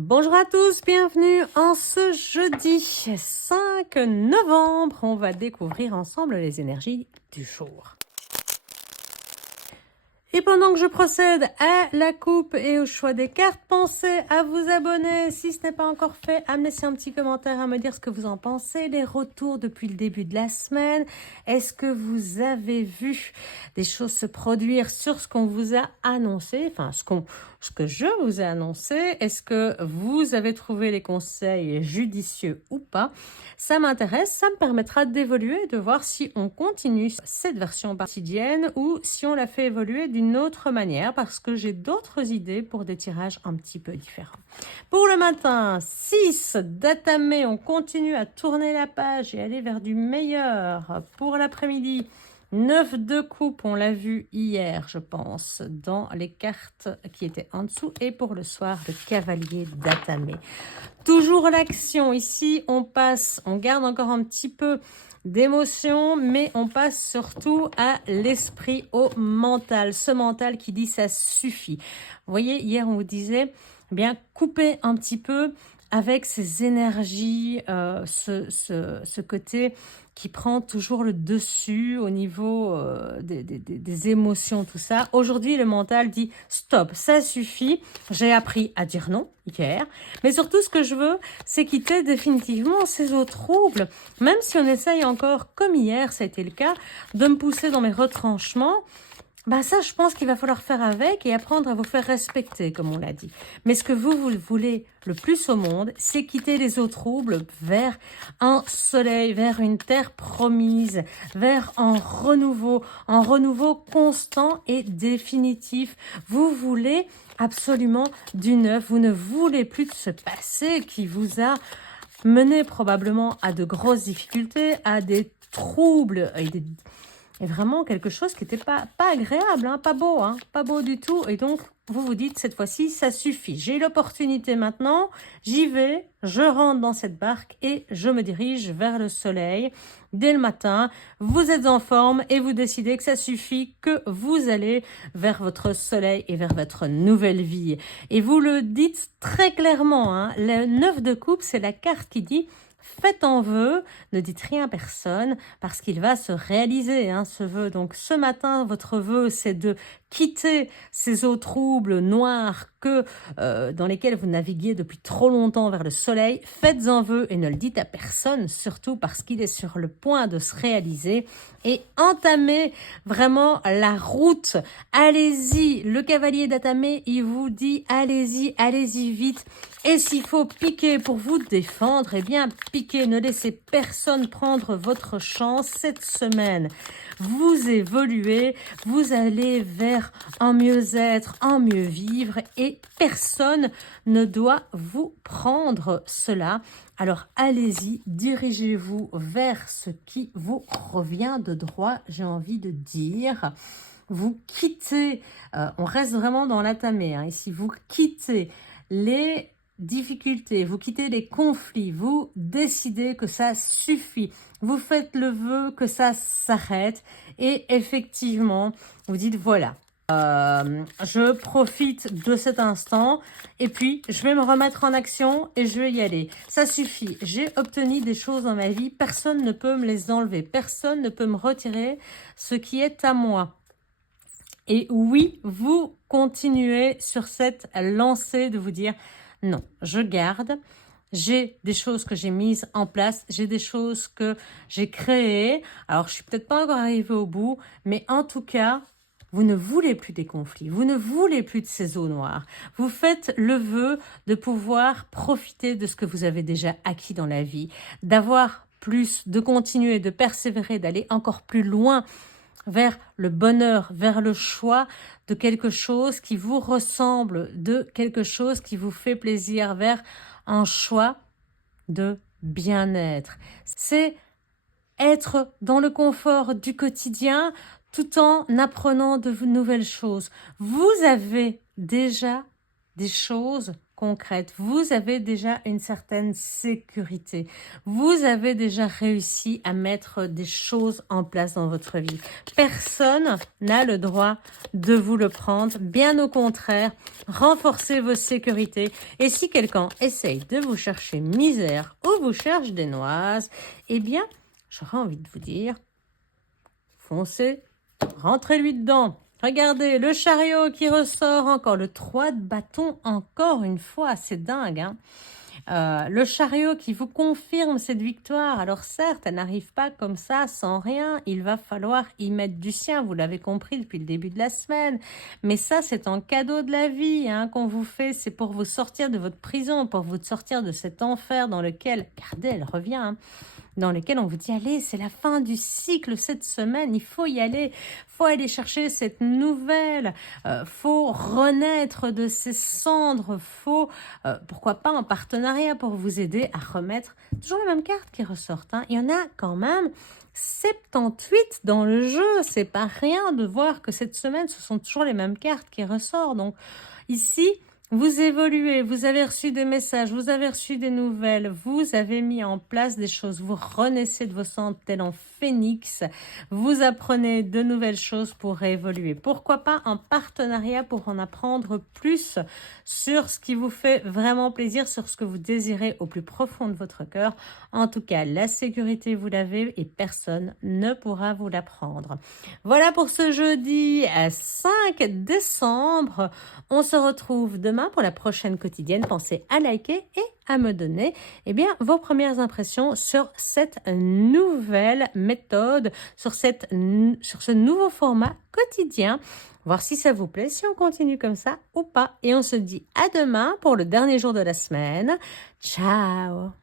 Bonjour à tous, bienvenue en ce jeudi 5 novembre. On va découvrir ensemble les énergies du jour. Et pendant que je procède à la coupe et au choix des cartes, pensez à vous abonner si ce n'est pas encore fait, à me laisser un petit commentaire, à me dire ce que vous en pensez, les retours depuis le début de la semaine. Est-ce que vous avez vu des choses se produire sur ce qu'on vous a annoncé, enfin ce que je vous ai annoncé? Est-ce que vous avez trouvé les conseils judicieux ou pas? Ça m'intéresse, ça me permettra d'évoluer, de voir si on continue cette version quotidienne ou si on la fait évoluer d'une autre manière, parce que j'ai d'autres idées pour des tirages un petit peu différents. Pour le matin, 6 d'Atamé, on continue à tourner la page et aller vers du meilleur. Pour l'après-midi, 9 de coupe, on l'a vu hier, je pense, dans les cartes qui étaient en dessous. Et pour le soir, le cavalier d'Atamé. Toujours l'action. Ici, on garde encore un petit peu d'émotion, mais on passe surtout à l'esprit, au mental. Ce mental qui dit ça suffit. Vous voyez, hier, on vous disait, eh bien, coupez un petit peu avec ces énergies, ce côté qui prend toujours le dessus au niveau des émotions, tout ça. Aujourd'hui, le mental dit stop, ça suffit. J'ai appris à dire non hier. Mais surtout, ce que je veux, c'est quitter définitivement ces eaux troubles. Même si on essaye encore, comme hier, ça a été le cas, de me pousser dans mes retranchements, bah ça, je pense qu'il va falloir faire avec et apprendre à vous faire respecter, comme on l'a dit. Mais ce que vous voulez le plus au monde, c'est quitter les eaux troubles vers un soleil, vers une terre promise, vers un renouveau constant et définitif. Vous voulez absolument du neuf. Vous ne voulez plus de ce passé qui vous a mené probablement à de grosses difficultés, à des troubles et vraiment quelque chose qui n'était pas agréable, hein, pas beau du tout. Et donc, vous vous dites, cette fois-ci, ça suffit. J'ai l'opportunité maintenant, j'y vais, je rentre dans cette barque et je me dirige vers le soleil. Dès le matin, vous êtes en forme et vous décidez que ça suffit, que vous allez vers votre soleil et vers votre nouvelle vie. Et vous le dites très clairement, hein, le 9 de coupe, c'est la carte qui dit... Faites un vœu, ne dites rien à personne parce qu'il va se réaliser, hein, ce vœu. Donc ce matin, votre vœu, c'est de quitter ces eaux troubles, noires, dans lesquelles vous naviguiez depuis trop longtemps vers le soleil. Faites un vœu et ne le dites à personne, surtout parce qu'il est sur le point de se réaliser. Et entamez vraiment la route. Allez-y, le cavalier d'Atamé, il vous dit allez-y, allez-y vite. Et s'il faut piquer pour vous défendre, eh bien piquez, ne laissez personne prendre votre chance cette semaine. Vous évoluez, vous allez vers un mieux-être, un mieux-vivre et personne ne doit vous prendre cela. Alors allez-y, dirigez-vous vers ce qui vous revient de droit, j'ai envie de dire. Vous quittez, on reste vraiment dans l'Atamé, hein, ici, vous quittez les difficultés, vous quittez les conflits, vous décidez que ça suffit, vous faites le vœu que ça s'arrête et effectivement, vous dites voilà, je profite de cet instant et puis je vais me remettre en action et je vais y aller. Ça suffit, j'ai obtenu des choses dans ma vie, personne ne peut me les enlever, personne ne peut me retirer ce qui est à moi. Et oui, vous continuez sur cette lancée de vous dire non, je garde. J'ai des choses que j'ai mises en place, j'ai des choses que j'ai créées. Alors, je suis peut-être pas encore arrivée au bout, mais en tout cas, vous ne voulez plus des conflits, vous ne voulez plus de ces eaux noires. Vous faites le vœu de pouvoir profiter de ce que vous avez déjà acquis dans la vie, d'avoir plus, de continuer, de persévérer, d'aller encore plus loin vers le bonheur, vers le choix de quelque chose qui vous ressemble, de quelque chose qui vous fait plaisir, vers un choix de bien-être. C'est être dans le confort du quotidien tout en apprenant de nouvelles choses. Vous avez déjà des choses concrète. Vous avez déjà une certaine sécurité. Vous avez déjà réussi à mettre des choses en place dans votre vie. Personne n'a le droit de vous le prendre. Bien au contraire, renforcez vos sécurités. Et si quelqu'un essaye de vous chercher misère ou vous cherche des noises, eh bien, j'aurais envie de vous dire, foncez, rentrez-lui dedans. Regardez, le chariot qui ressort encore, le 3 de bâton encore une fois, c'est dingue, hein. Le chariot qui vous confirme cette victoire. Alors certes, elle n'arrive pas comme ça, sans rien. Il va falloir y mettre du sien, vous l'avez compris depuis le début de la semaine. Mais ça, c'est un cadeau de la vie hein, qu'on vous fait. C'est pour vous sortir de votre prison, pour vous sortir de cet enfer dans lequel, regardez, elle revient, hein, dans lequel on vous dit, allez, c'est la fin du cycle cette semaine, il faut y aller, faut aller chercher cette nouvelle, faut renaître de ces cendres, faut, pourquoi pas, en partenariat pour vous aider à remettre toujours les mêmes cartes qui ressortent. Hein. Il y en a quand même 78 dans le jeu, c'est pas rien de voir que cette semaine, ce sont toujours les mêmes cartes qui ressortent. Donc ici, vous évoluez, vous avez reçu des messages, vous avez reçu des nouvelles, vous avez mis en place des choses, vous renaissez de vos cendres tel en phénix, vous apprenez de nouvelles choses pour évoluer. Pourquoi pas en partenariat pour en apprendre plus sur ce qui vous fait vraiment plaisir, sur ce que vous désirez au plus profond de votre cœur. En tout cas, la sécurité, vous l'avez et personne ne pourra vous la prendre. Voilà pour ce jeudi 5 décembre. On se retrouve demain pour la prochaine quotidienne. Pensez à liker et à me donner vos premières impressions sur cette nouvelle méthode, sur ce nouveau format quotidien. Voir si ça vous plaît, si on continue comme ça ou pas. Et on se dit à demain pour le dernier jour de la semaine. Ciao!